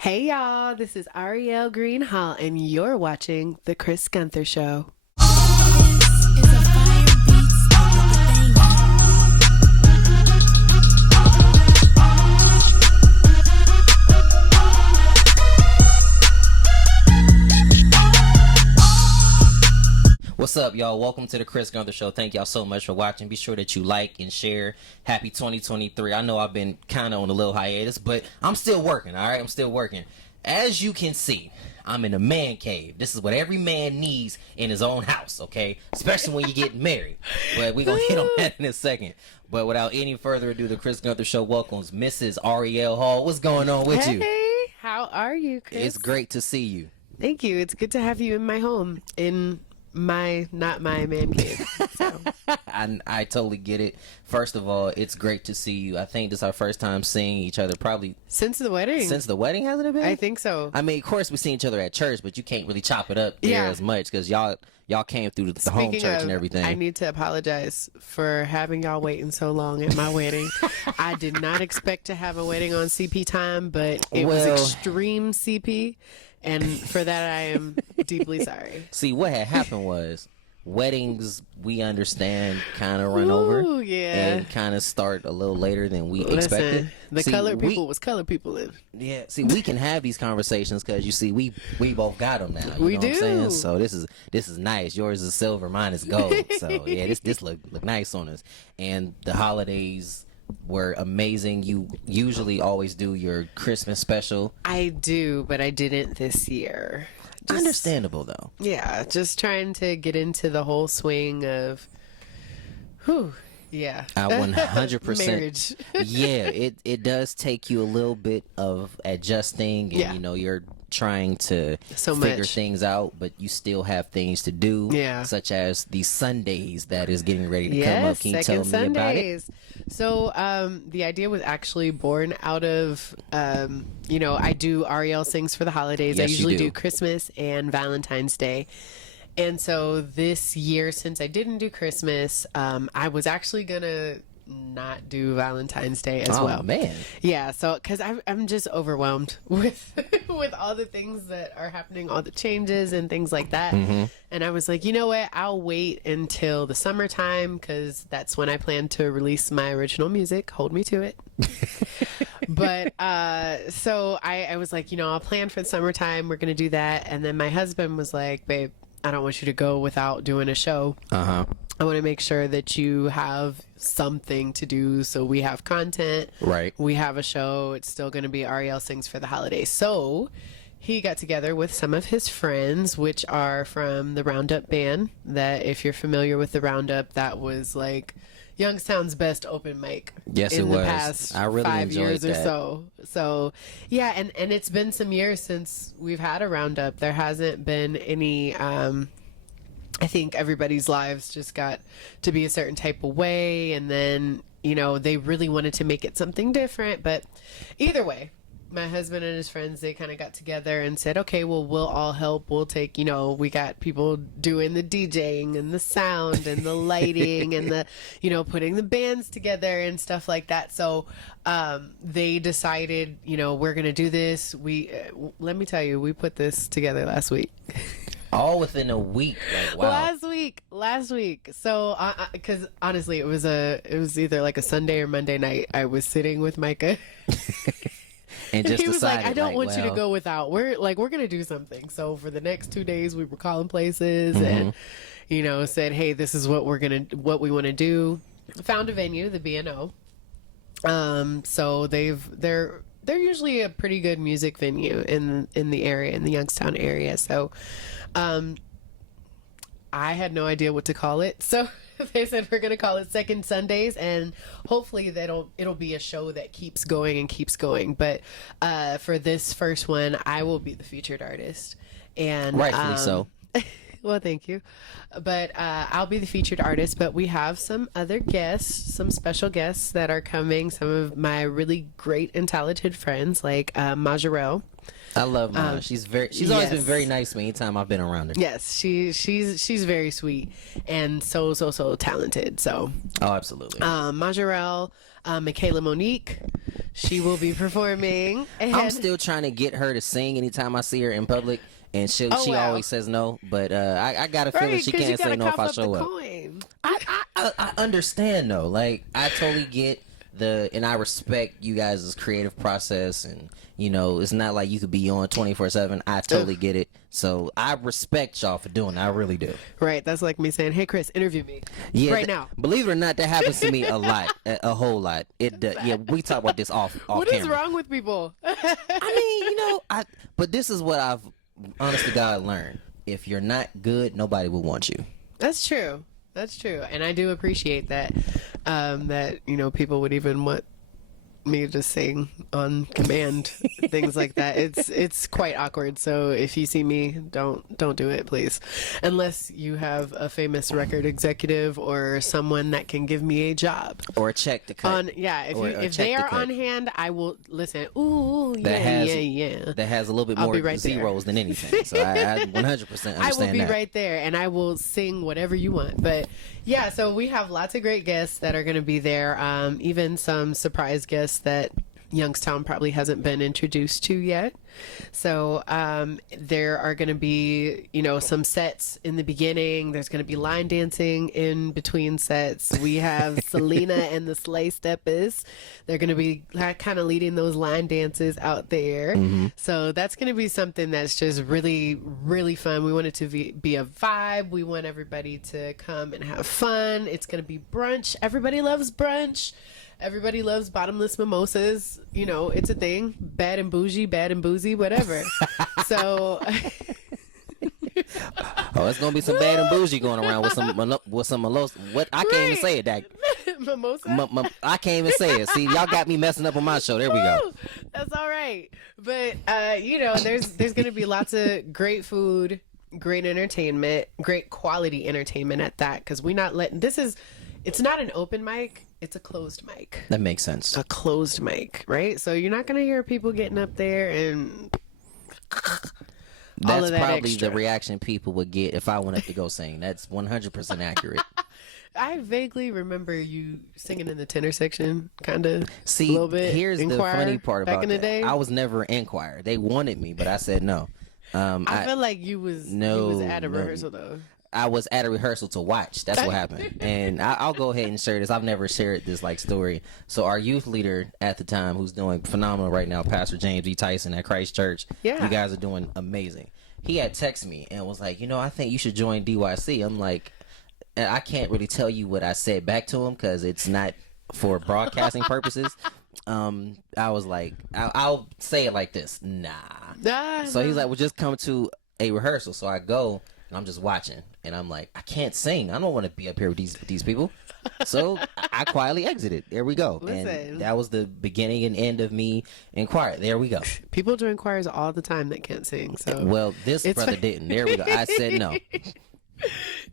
Hey y'all, this is Arielle Green Hall, and you're watching The Chris Gunther Show. What's up, y'all? Welcome to the Chris Gunther Show. Thank y'all so much for watching. Be sure that you like and share. Happy 2023. I know I've been kind of on a little hiatus, but I'm still working, all right? I'm still working. As you can see, I'm in a man cave. This is what every man needs in his own house, okay? Especially when you get married. But we're going to hit on that in a second. But without any further ado, the Chris Gunther Show welcomes Mrs. Arielle Hall. What's going on with you? Hey, how are you, Chris? It's great to see you. Thank you. It's good to have you in my home, in not my man cave. So. I totally get it. First of all, it's great to see you. I think this is our first time seeing each other probably Since the wedding. Since the wedding, hasn't it been? I think so. I mean, of course, we see each other at church, but you can't really chop it up there as much because y'all came through the home church and everything. I need to apologize for having y'all waiting so long at my wedding. I did not expect to have a wedding on CP time, but it was extreme CP. And for that, I am deeply sorry. See, what had happened was weddings, we understand, kind of run over and kind of start a little later than we expected. The colored people was colored people in. Yeah, see, we can have these conversations because you see, we both got them now. We know do. What I'm saying? So this is nice. Yours is silver, mine is gold. So yeah, this look nice on us. And the holidays were amazing. You usually always do your Christmas special. I do, but I didn't this year. Understandable though. Yeah, just trying to get into the whole swing of yeah. I 100% marriage. Yeah, it does take you a little bit of adjusting and you're trying to figure things out, but you still have things to do, such as the Sundaze that is getting ready to come up. Can you tell me about it? So the idea was actually born out of I do Arielle Sings for the holidays. Yes, I usually do Christmas and Valentine's Day. And so this year, since I didn't do Christmas, I was actually gonna not do Valentine's Day as well. Oh man. Yeah, so because I'm just overwhelmed with with all the things that are happening, all the changes and things like that. And I was like, you know what, I'll wait until the summertime because that's when I plan to release my original music. Hold me to it. But so I was like, I'll plan for the summertime. We're gonna do that. And then my husband was like, babe, I don't want you to go without doing a show. I want to make sure that you have something to do, so we have content. Right. We have a show. It's still going to be Arielle Sings for the holidays. So he got together with some of his friends, which are from the Roundup band. That, if you're familiar with the Roundup, that was like Youngstown's best open mic. Yes, in it was. the past I really 5 enjoyed years that. or so. So yeah, and it's been some years since we've had a Roundup. There hasn't been any. I think everybody's lives just got to be a certain type of way, and then they really wanted to make it something different. But either way, my husband and his friends, they kind of got together and said, okay, well, we'll all help. We'll take, we got people doing the DJing and the sound and the lighting and the, putting the bands together and stuff like that. So they decided, we're going to do this. Let me tell you, we put this together last week. All within a week. Like, wow. Last week. So, because honestly, it was either like a Sunday or Monday night. I was sitting with Micah. And just he was like, I don't want you to well, go without. We're going to do something. So for the next 2 days, we were calling places and, said, hey, this is what what we want to do. Found a venue, the B&O. So they're usually a pretty good music venue in the area, in the Youngstown area. So, I had no idea what to call it. So they said we're going to call it Second Sundaze, and hopefully it'll be a show that keeps going and keeps going. But for this first one, I will be the featured artist, and rightfully so. Well, thank you. But I'll be the featured artist, but we have some other guests, some special guests that are coming, some of my really great and talented friends, like Majorelle. I love Maj. She's always been very nice to me anytime I've been around her. Yes, she's very sweet and so talented. So absolutely. Majorelle, Michaela Monique, she will be performing. And I'm still trying to get her to sing anytime I see her in public, and she wow. always says no. But I got a feeling she can't say no if I show up. I understand though. Like, I totally get and I respect you guys' creative process, and it's not like you could be on 24/7. I totally get it. So I respect y'all for doing it. I really do. Right. That's like me saying, "Hey, Chris, interview me right now." Believe it or not, that happens to me a lot, a whole lot. Yeah, we talk about this off What camera. is wrong with people? I mean, but this is what I've honest to God learned. If you're not good, nobody will want you. That's true. That's true. And I do appreciate that, that, people would even want me to sing on command, things like that. It's quite awkward. So if you see me, don't do it, please, unless you have a famous record executive or someone that can give me a job or a check to cut. If they are on hand, I will listen. Ooh, yeah. That has a little bit more zeros than anything. So I 100% understand that. I will be right there, and I will sing whatever you want. But yeah, so we have lots of great guests that are going to be there. Even some surprise guests that Youngstown probably hasn't been introduced to yet. So there are going to be, some sets in the beginning. There's going to be line dancing in between sets. We have Selena and the Slay Steppers. They're going to be kind of leading those line dances out there. Mm-hmm. So that's going to be something that's just really, really fun. We want it to be a vibe. We want everybody to come and have fun. It's going to be brunch. Everybody loves brunch. Everybody loves bottomless mimosas. It's a thing. Bad and bougie, bad and boozy, whatever. So, it's gonna be some bad and bougie going around with some mimosa. What I can't even say it. That mimosa. I can't even say it. See, y'all got me messing up on my show. There we go. That's all right. But there's gonna be lots of great food, great entertainment, great quality entertainment at that. Because it's not an open mic. It's a closed mic. That makes sense. A closed mic, right? So you're not going to hear people getting up there and all of that probably extra. The reaction people would get if I went up to go sing. That's 100% accurate. I vaguely remember you singing in the tenor section, kind of. See, a little bit. Here's the funny part about back in the that. day. I was never in choir. They wanted me, but I said no. I feel like you was at a rehearsal though. I was at a rehearsal to watch. That's what happened. And I'll go ahead and share this. I've never shared this story. So our youth leader at the time, who's doing phenomenal right now, Pastor James E. Tyson at Christ Church. Yeah. You guys are doing amazing. He had texted me and was like, I think you should join DYC. I'm like, I can't really tell you what I said back to him because it's not for broadcasting purposes. I was like, I'll say it like this. Nah. So he's like, well, just come to a rehearsal. So I go. And I'm just watching, and I'm like, I can't sing. I don't want to be up here with these people. So I quietly exited. There we go. Listen. And that was the beginning and end of me in choir. There we go. People join choirs all the time that can't sing. So well, this brother didn't. There we go. I said no.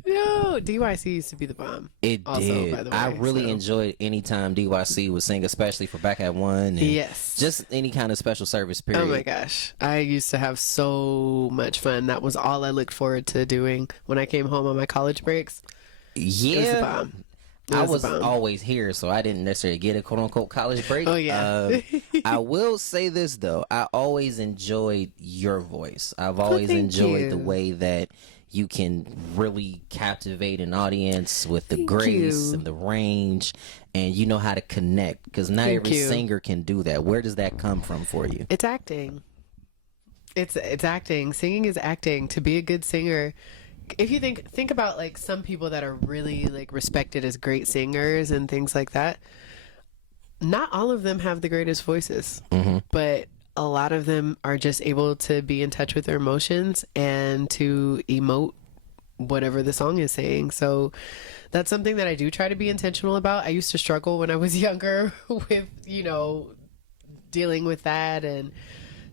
No, DYC used to be the bomb. It also, did. By the way, I really enjoyed any time DYC would sing, especially for Back at One. And yes. Just any kind of special service period. Oh my gosh. I used to have so much fun. That was all I looked forward to doing when I came home on my college breaks. Yeah. It was the bomb. I was always here, so I didn't necessarily get a quote-unquote college break. Oh, yeah. I will say this, though. I always enjoyed your voice. I've always enjoyed the way that you can really captivate an audience with the grace and the range, and you know how to connect, because not every singer can do that. Where does that come from for you? It's acting. It's acting. Singing is acting. To be a good singer, if you think about like some people that are really like respected as great singers and things like that, not all of them have the greatest voices, but a lot of them are just able to be in touch with their emotions and to emote whatever the song is saying. So that's something that I do try to be intentional about. I used to struggle when I was younger with, dealing with that and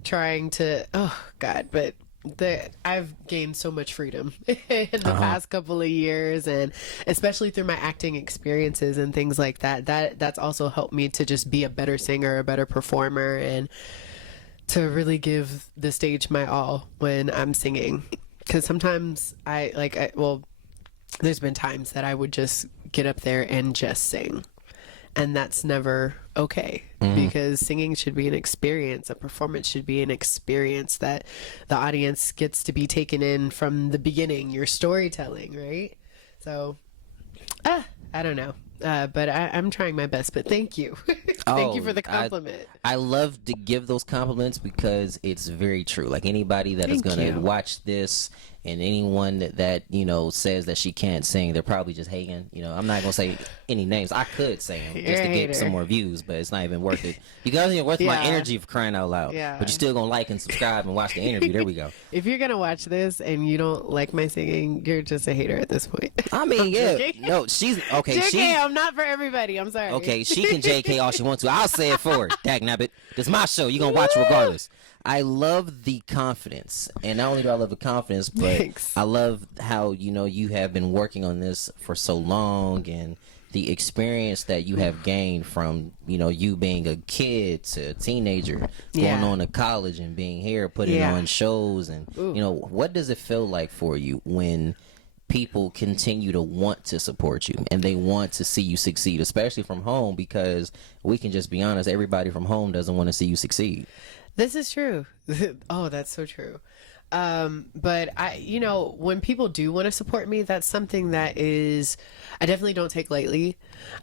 trying to, but I've gained so much freedom in the past couple of years, and especially through my acting experiences and things like that. That's also helped me to just be a better singer, a better performer, and to really give the stage my all when I'm singing. Because sometimes there's been times that I would just get up there and just sing. And that's never okay, because singing should be an experience. A performance should be an experience that the audience gets to be taken in from the beginning, your storytelling, right? So, I don't know. But I'm trying my best, but thank you. Thank you for the compliment. I love to give those compliments because it's very true. Like anybody that is going to watch this, and anyone that you know says that she can't sing, they're probably just hating. You know, I'm not going to say any names. I could say them just to get some more views, but it's not even worth it. You guys ain't worth my energy for crying out loud. Yeah. But you're still going to like and subscribe and watch the interview. There we go. If you're going to watch this and you don't like my singing, you're just a hater at this point. I mean, yeah. No, she's okay. JK, I'm not for everybody. I'm sorry. Okay, she can JK all she wants to. I'll say it for her. Dagnabbit. This is my show. You're going to watch regardless. I love the confidence, and not only do I love the confidence, but I love how, you know, you have been working on this for so long, and the experience that you have gained from, you know, you being a kid to a teenager, going on to college and being here, putting on shows, and you know, what does it feel like for you when people continue to want to support you and they want to see you succeed, especially from home? Because we can just be honest, everybody from home doesn't want to see you succeed. This is true. Oh, that's so true. But you know, when people do want to support me, that's something that I definitely don't take lightly.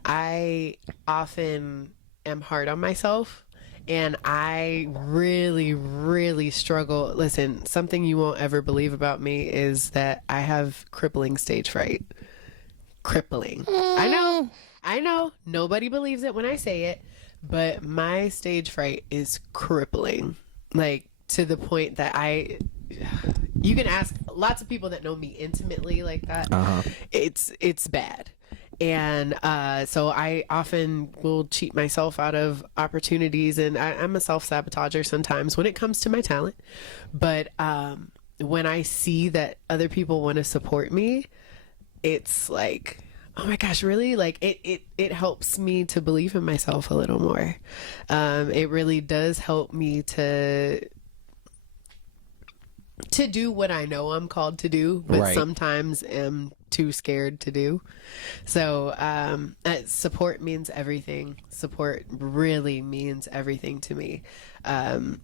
I often am hard on myself, and I really, really struggle. Listen, something you won't ever believe about me is that I have crippling stage fright. Crippling. I know. Nobody believes it when I say it. But my stage fright is crippling, like to the point that you can ask lots of people that know me intimately like that. It's bad. And so I often will cheat myself out of opportunities, and I'm a self-sabotager sometimes when it comes to my talent. But when I see that other people want to support me, it's like, oh my gosh, really? Like it helps me to believe in myself a little more. It really does help me to do what I know I'm called to do, but sometimes am too scared to do. So support means everything. Support really means everything to me.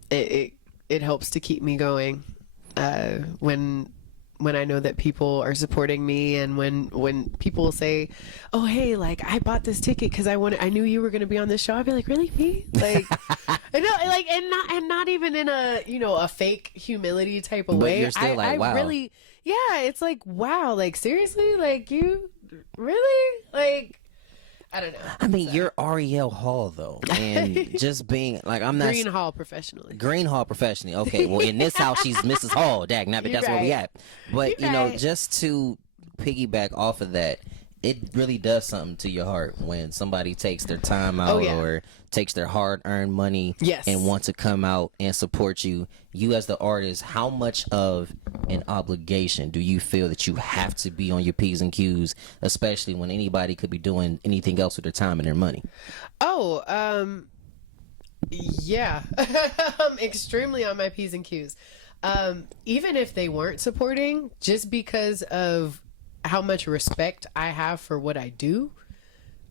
It helps to keep me going when I know that people are supporting me, and when people say, oh, hey, like I bought this ticket because I knew you were going to be on this show. I'd be like, really, me? Like, I know, like, and not even in a, you know, a fake humility type of way. You're still like, wow. Really, yeah, it's like, wow, like seriously, like you really, like, I don't know. I mean, you're Arielle Hall, though, and just being like, I'm not Green Hall professionally. Green Hall professionally. Okay, well, in this house, she's Mrs. Hall. Dagnabbit, that's where we at. But you know, just to piggyback off of that, it really does something to your heart when somebody takes their time out or takes their hard-earned money and wants to come out and support you. You as the artist, how much of an obligation do you feel that you have to be on your P's and Q's, especially when anybody could be doing anything else with their time and their money? Yeah. I'm extremely on my P's and Q's. Even if they weren't supporting, just because of how much respect I have for what I do,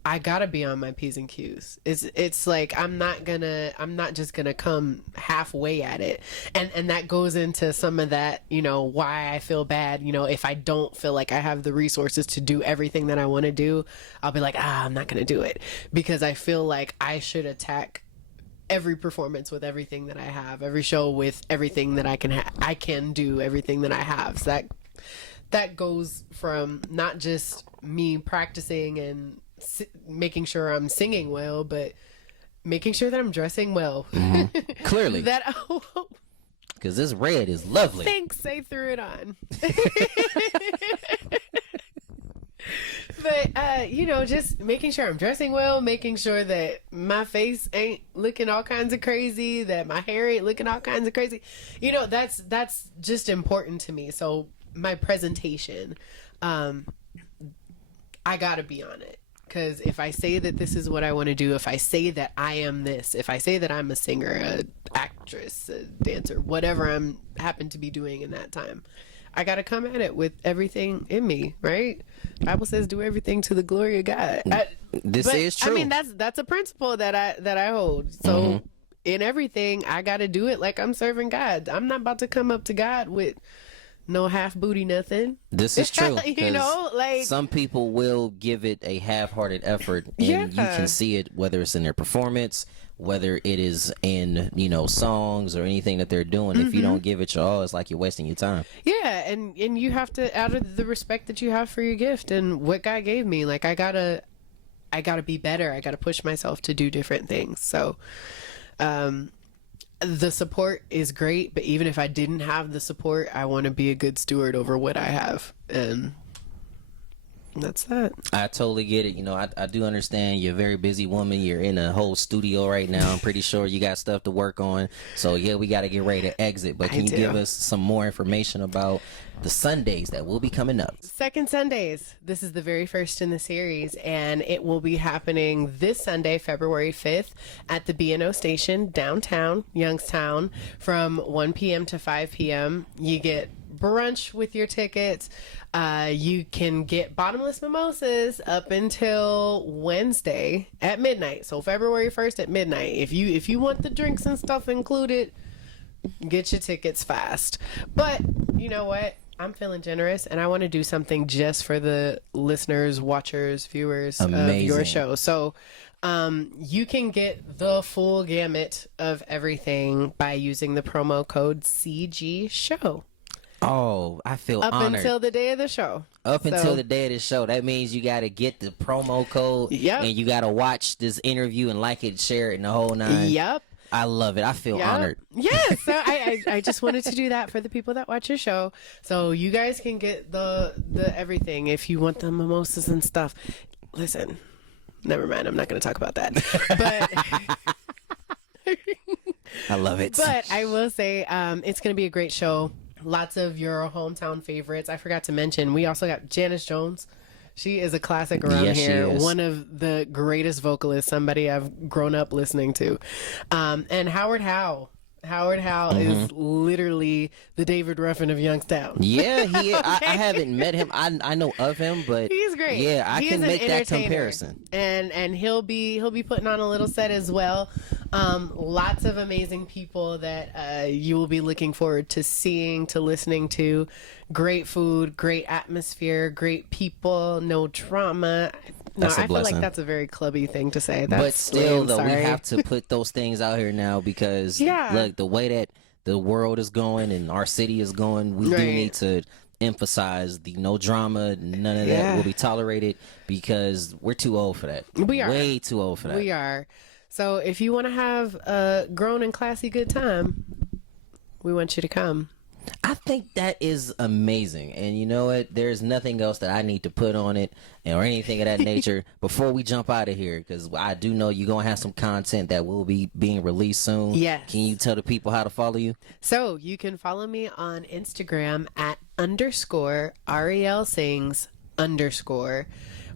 I gotta be on my P's and Q's. It's like I'm not just gonna come halfway at it. And that goes into some of that, you know, why I feel bad, you know, if I don't feel like I have the resources to do everything that I want to do, I'll be like, I'm not gonna do it, because I feel like I should attack every performance with everything that I have, every show with everything that I can do everything that I have. So that goes from not just me practicing and making sure I'm singing well, but making sure that I'm dressing well. Clearly. Because this red is lovely. Thanks, I threw it on. But, you know, just making sure I'm dressing well, making sure that my face ain't looking all kinds of crazy, that my hair ain't looking all kinds of crazy. You know, that's just important to me. So my presentation, I gotta be on it. Because if I say that this is what I want to do, if I say that I am this, if I say that I'm a singer, an actress, a dancer, whatever I'm happen to be doing in that time, I got to come at it with everything in me, right? Bible says do everything to the glory of God. This is true. I mean, that's a principle that I hold. So in everything, I got to do it like I'm serving God. I'm not about to come up to God with no half booty nothing. This is true. You know, like some people will give it a half-hearted effort, and you can see it, whether it's in their performance, whether it is in, you know, songs or anything that they're doing. If you don't give it your all, it's like you're wasting your time. Yeah, and you have to, out of the respect that you have for your gift and what God gave me, like I gotta be better. I gotta push myself to do different things. So the support is great, but even if I didn't have the support, I want to be a good steward over what I have, and that's that. I totally get it. You know, I do understand you're a very busy woman. You're in a whole studio right now. I'm pretty sure you got stuff to work on. So yeah, we got to get ready to exit. But can you give us some more information about the Sundays that will be coming up? Second Sundaze. This is the very first in the series, and it will be happening this Sunday, February 5th, at the B&O station downtown Youngstown from 1 p.m. to 5 p.m. You get brunch with your tickets. You can get bottomless mimosas up until Wednesday at midnight. So February 1st at midnight. If you want the drinks and stuff included, get your tickets fast. But you know what? I'm feeling generous, and I want to do something just for the listeners, watchers, viewers of your show. So you can get the full gamut of everything by using the promo code CG Show. Oh, I feel up honored. Until the day of the show. Until the day of the show. That means you got to get the promo code. Yep. And you got to watch this interview and like it, share it, and the whole nine. Yep. I love it. I feel honored. Yes. So I just wanted to do that for the people that watch your show. So you guys can get the everything if you want the mimosas and stuff. Listen, never mind. I'm not going to talk about that. But I love it. But I will say it's going to be a great show. Lots of your hometown favorites. I forgot to mention, we also got Janice Jones. She is a classic around here. One of the greatest vocalists, somebody I've grown up listening to. And Howard Howe. Howard Howe is literally the David Ruffin of Youngstown. Yeah, he is. I haven't met him. I know of him, but he's great. Yeah, I can make that comparison. And he'll be putting on a little set as well. Lots of amazing people that you will be looking forward to seeing, to listening to. Great food, great atmosphere, great people, no drama. No, I feel like that's a very clubby thing to say. That's but still, lame, though, sorry. we have to put those things out here now because, look, the way that the world is going and our city is going, we do need to emphasize the no drama, none of that will be tolerated because we're too old for that. We are. Way too old for that. We are. So if you want to have a grown and classy good time, we want you to come. I think that is amazing. And you know what? There's nothing else that I need to put on it or anything of that nature before we jump out of here, because I do know you're going to have some content that will be being released soon. Yes. Can you tell the people how to follow you? So you can follow me on Instagram at _Arielle Sings _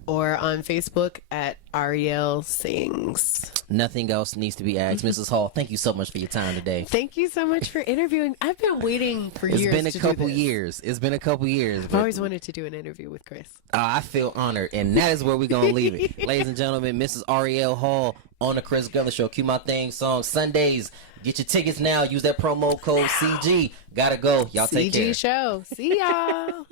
or on Facebook at Arielle Sings. Nothing else needs to be asked. Mrs. Hall, thank you so much for your time today. Thank you so much for interviewing. I've been waiting for years. It's been a couple years. It's been a couple years. I've always wanted to do an interview with Chris. I feel honored, and that is where we're going to leave it. Ladies and gentlemen, Mrs. Arielle Hall on the Chris Gunther Show. Cue my theme song, Sundaze. Get your tickets now. Use that promo code CG. Gotta go. Y'all take care. CG Show. See y'all.